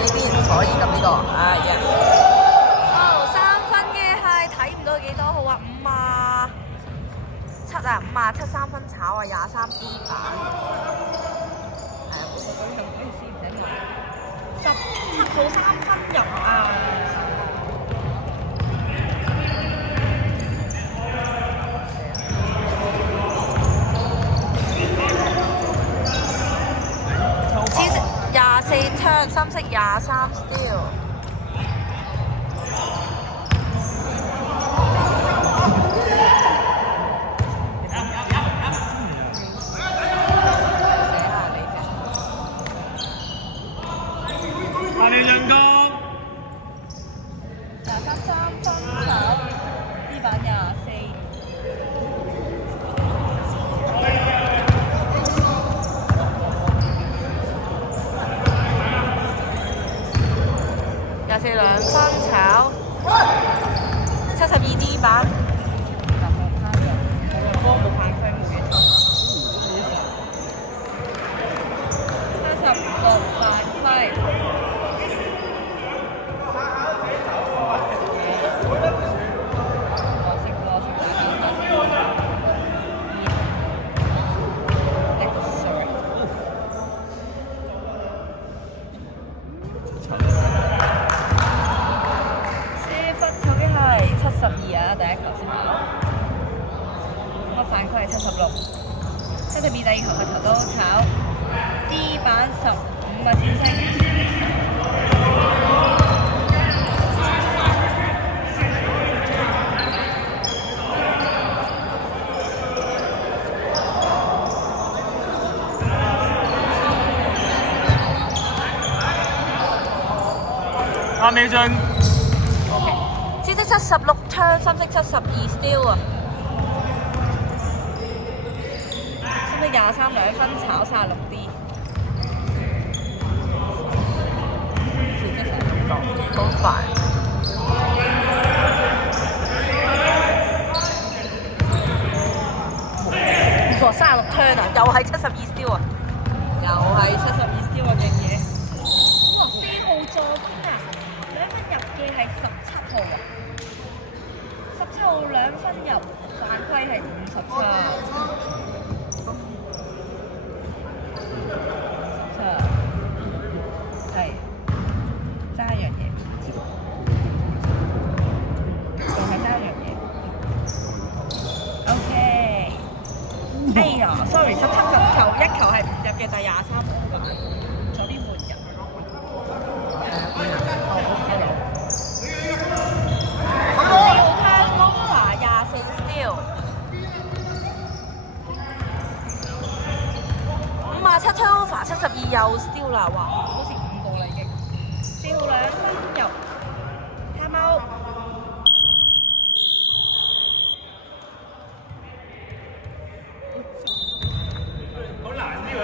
呢邊，所以咁呢個啊 yes。哦，3分嘅係睇唔到幾多號啊，57啊，573分炒啊，23 D 版。係啊，嗰個用可以先唔使買。17號3分入啊！24 turn 深色23 steel。大力進攻。23 3分炒 D 版24。24 2分炒72 D 版。波冇犯規冇嘅。76犯規。72啊，第一球先。個犯規係76。72第二球嘅球都炒 D 版15個淺色。阿美俊。紫色76 turn， 深色72 steel 啊！深色23 2分炒36 D。好煩。唔錯，36 turn 啊，又係72 steel 啊！又係72 steel 啊，勁嘢！哇，4號助攻啊，2分入嘅係17號啊！17號2分入，犯規係57。係爭一樣嘢，仲係爭一樣嘢。OK。哎呀 ，sorry，17球1球係唔入嘅，第23號左邊換入。57 turnover 72又 steal 啦，哇！好似5個啦已經。4號2分入 time out。好難呢個。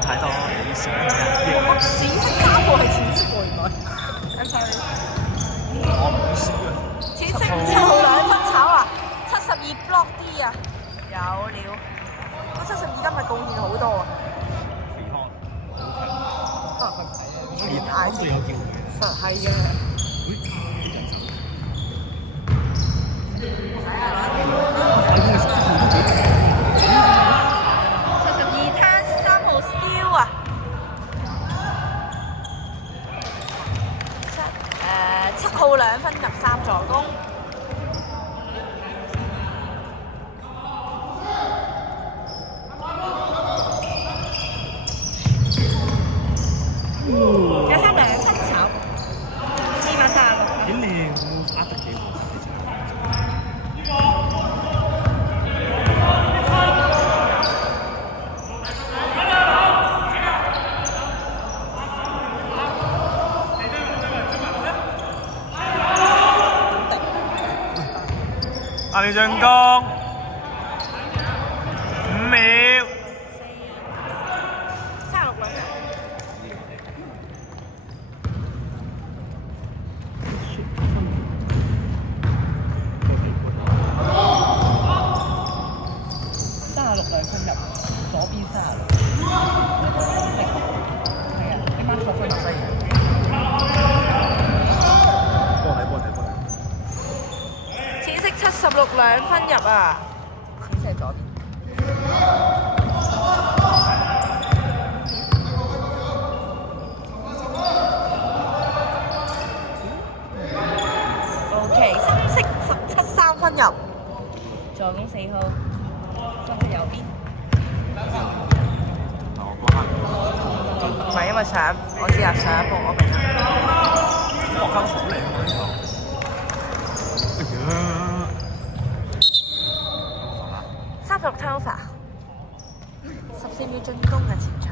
太多理想嘅。紫色3個係淺色喎，原來。I'm sorry。我唔識啊。淺色7號2分炒啊，72 block D 啊，有料。嗰72今日貢獻好多啊。可能佢唔睇啊，我連都 I G 有機會。實係嘅。72 turn 3號 steal 啊，7號2分入3助攻。23 2分炒，D 版36。幾靚喎，打得幾好。大力進攻，5秒。36兩嘅。2分入啊！淺色左邊。OK， 深色17 3分入。助攻4號，深色右邊。唔係因為上，我知啊，上一步我明啦。我交好靚啊！呢球。36 turnover， 14秒進攻嘅前場。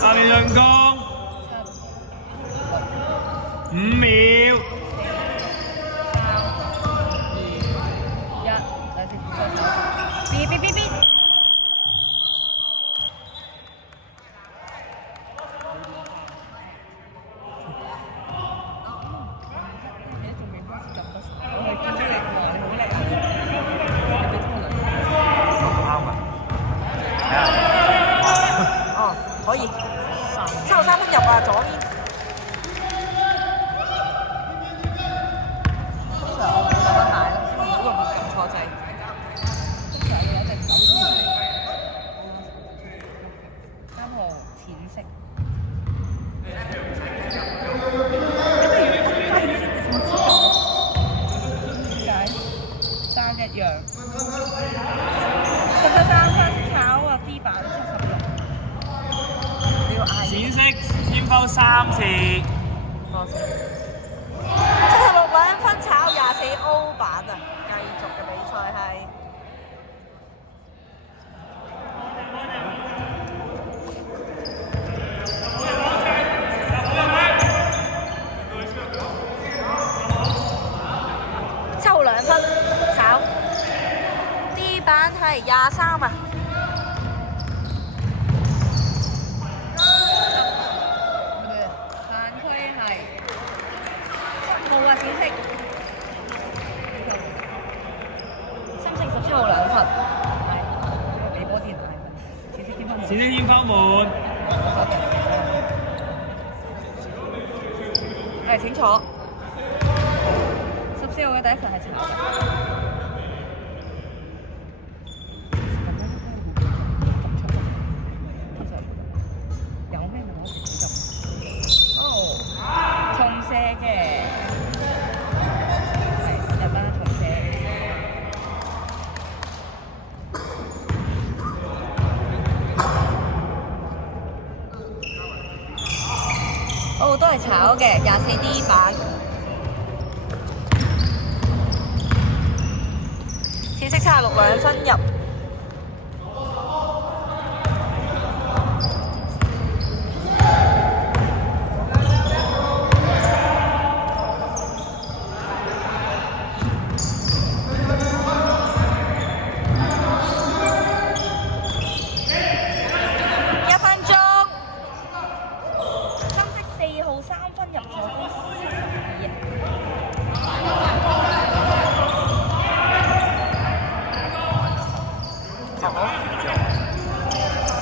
大力進攻5秒。可以，73分入啊，左邊。通常我唔會咁樣買咯，因為好容易撳錯掣。通常會有隻手指3號淺色。點解生一樣？13分炒啊 D 板76。淺色煙包3次。多謝。76 2分炒24 O 板啊！繼續嘅比賽係7號2分炒 D 板係23啊！深色17號2分，係俾波天大分，淺色天花門。淺色天花門。係請坐。14號嘅第一球係炒嘅。有咩攞成咁？哦，重射嘅。哦，都係炒嘅，24 D 板，淺色76 2分入。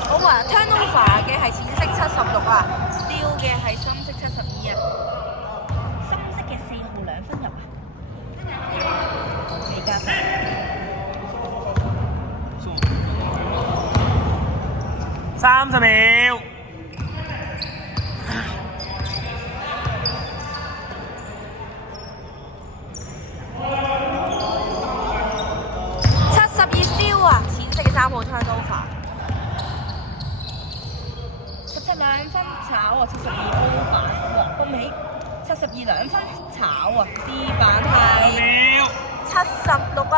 我話 turnover 嘅係淺色76啊 ，steal 嘅係深色72啊，深色嘅4號2分入啊，李家輝30秒。72 steal 啊，淺色嘅3號 turnover。17 2分炒啊，72 O 板，哇，恭喜！72 2分炒啊，D 板係76啊。